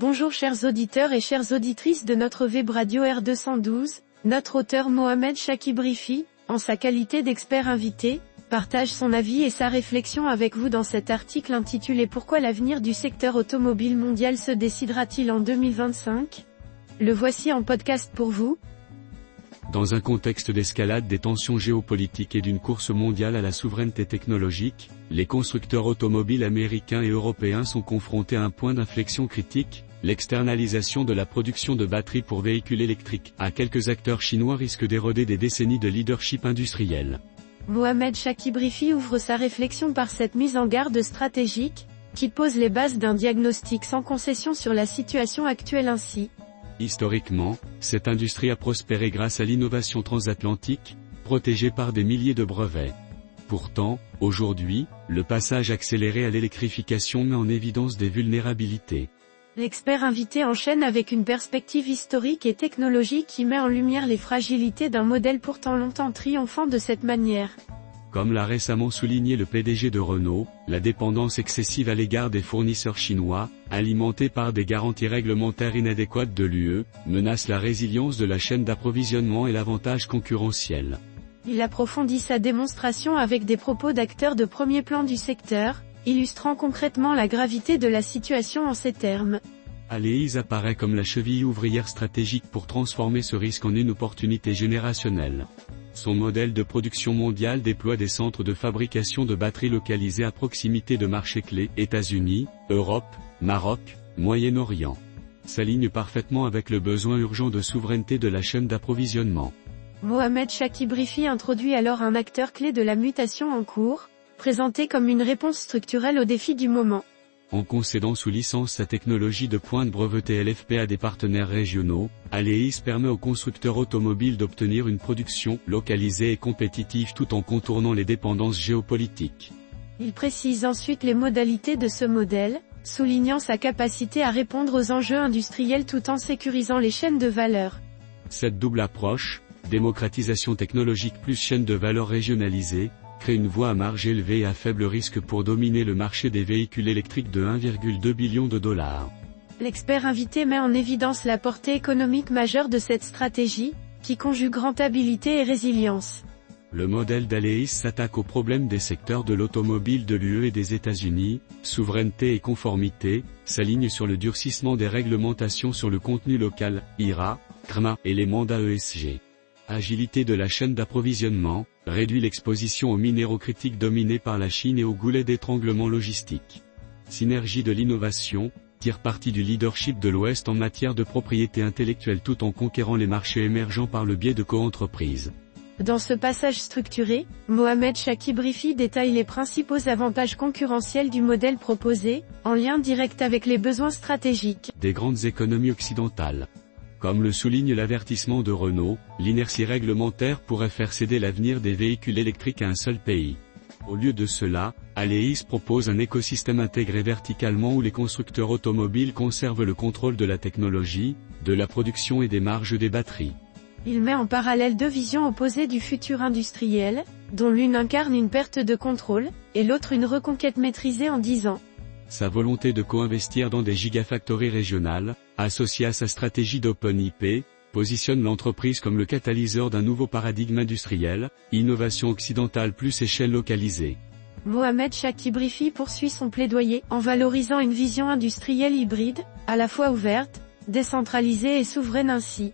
Bonjour chers auditeurs et chères auditrices de notre web radio R212, notre auteur Mohamed Chakib Rifi, en sa qualité d'expert invité, partage son avis et sa réflexion avec vous dans cet article intitulé Pourquoi l'avenir du secteur automobile mondial se décidera-t-il en 2025 ? Le voici en podcast pour vous. Dans un contexte d'escalade des tensions géopolitiques et d'une course mondiale à la souveraineté technologique, les constructeurs automobiles américains et européens sont confrontés à un point d'inflexion critique, l'externalisation de la production de batteries pour véhicules électriques. À quelques acteurs chinois risquent d'éroder des décennies de leadership industriel. Mohamed Chakib Rifi ouvre sa réflexion par cette mise en garde stratégique, qui pose les bases d'un diagnostic sans concession sur la situation actuelle ainsi. Historiquement, cette industrie a prospéré grâce à l'innovation transatlantique, protégée par des milliers de brevets. Pourtant, aujourd'hui, le passage accéléré à l'électrification met en évidence des vulnérabilités. L'expert invité enchaîne avec une perspective historique et technologique qui met en lumière les fragilités d'un modèle pourtant longtemps triomphant de cette manière. Comme l'a récemment souligné le PDG de Renault, la dépendance excessive à l'égard des fournisseurs chinois, alimentée par des garanties réglementaires inadéquates de l'UE, menace la résilience de la chaîne d'approvisionnement et l'avantage concurrentiel. Il approfondit sa démonstration avec des propos d'acteurs de premier plan du secteur, illustrant concrètement la gravité de la situation en ces termes. Aleees apparaît comme la cheville ouvrière stratégique pour transformer ce risque en une opportunité générationnelle. Son modèle de production mondiale déploie des centres de fabrication de batteries localisés à proximité de marchés clés, États-Unis, Europe, Maroc, Moyen-Orient. S'aligne parfaitement avec le besoin urgent de souveraineté de la chaîne d'approvisionnement. Mohamed Chakib Rifi introduit alors un acteur clé de la mutation en cours, présenté comme une réponse structurelle aux défis du moment. En concédant sous licence sa technologie de pointe brevetée LFP à des partenaires régionaux, Aleees permet aux constructeurs automobiles d'obtenir une production localisée et compétitive tout en contournant les dépendances géopolitiques. Il précise ensuite les modalités de ce modèle, soulignant sa capacité à répondre aux enjeux industriels tout en sécurisant les chaînes de valeur. Cette double approche, démocratisation technologique plus chaîne de valeur régionalisée, crée une voie à marge élevée et à faible risque pour dominer le marché des véhicules électriques de 1,2 billion de dollars. L'expert invité met en évidence la portée économique majeure de cette stratégie, qui conjugue rentabilité et résilience. Le modèle d'Aleees s'attaque aux problèmes des secteurs de l'automobile de l'UE et des États-Unis, souveraineté et conformité, s'aligne sur le durcissement des réglementations sur le contenu local, IRA, CRMA, et les mandats ESG. Agilité de la chaîne d'approvisionnement, réduit l'exposition aux minéraux critiques dominés par la Chine et au goulet d'étranglement logistique. Synergie de l'innovation, tire parti du leadership de l'Ouest en matière de propriété intellectuelle tout en conquérant les marchés émergents par le biais de coentreprises. Dans ce passage structuré, Mohamed Chakib Rifi détaille les principaux avantages concurrentiels du modèle proposé, en lien direct avec les besoins stratégiques des grandes économies occidentales. Comme le souligne l'avertissement de Renault, l'inertie réglementaire pourrait faire céder l'avenir des véhicules électriques à un seul pays. Au lieu de cela, Aleees propose un écosystème intégré verticalement où les constructeurs automobiles conservent le contrôle de la technologie, de la production et des marges des batteries. Il met en parallèle deux visions opposées du futur industriel, dont l'une incarne une perte de contrôle, et l'autre une reconquête maîtrisée en 10 ans. Sa volonté de co-investir dans des gigafactories régionales, associée à sa stratégie d'Open IP, positionne l'entreprise comme le catalyseur d'un nouveau paradigme industriel, innovation occidentale plus échelle localisée. Mohamed Chakib Rifi poursuit son plaidoyer en valorisant une vision industrielle hybride, à la fois ouverte, décentralisée et souveraine ainsi.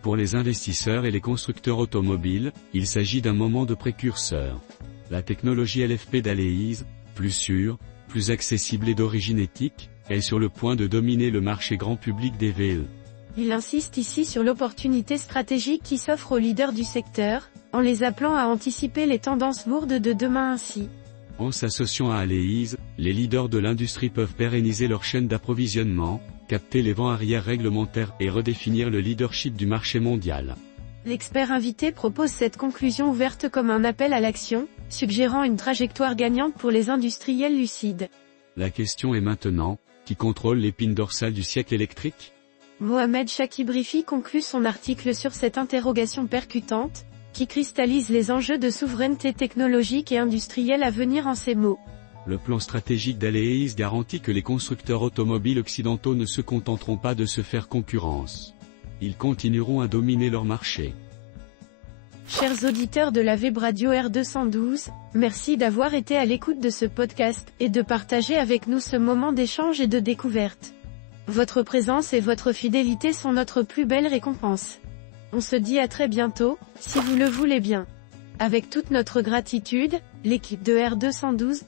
Pour les investisseurs et les constructeurs automobiles, il s'agit d'un moment de précurseur. La technologie LFP d'Aleees, plus sûre, plus accessible et d'origine éthique, est sur le point de dominer le marché grand public des VE. Il insiste ici sur l'opportunité stratégique qui s'offre aux leaders du secteur, en les appelant à anticiper les tendances lourdes de demain ainsi. En s'associant à Aleees, les leaders de l'industrie peuvent pérenniser leur chaîne d'approvisionnement, capter les vents arrière réglementaires et redéfinir le leadership du marché mondial. L'expert invité propose cette conclusion ouverte comme un appel à l'action, suggérant une trajectoire gagnante pour les industriels lucides. La question est maintenant, qui contrôle l'épine dorsale du siècle électrique ? Mohamed Chakib Rifi conclut son article sur cette interrogation percutante, qui cristallise les enjeux de souveraineté technologique et industrielle à venir en ces mots. Le plan stratégique d'Aleeis garantit que les constructeurs automobiles occidentaux ne se contenteront pas de se faire concurrence. Ils continueront à dominer leur marché. Chers auditeurs de la Web Radio R212, merci d'avoir été à l'écoute de ce podcast, et de partager avec nous ce moment d'échange et de découverte. Votre présence et votre fidélité sont notre plus belle récompense. On se dit à très bientôt, si vous le voulez bien. Avec toute notre gratitude, l'équipe de R212,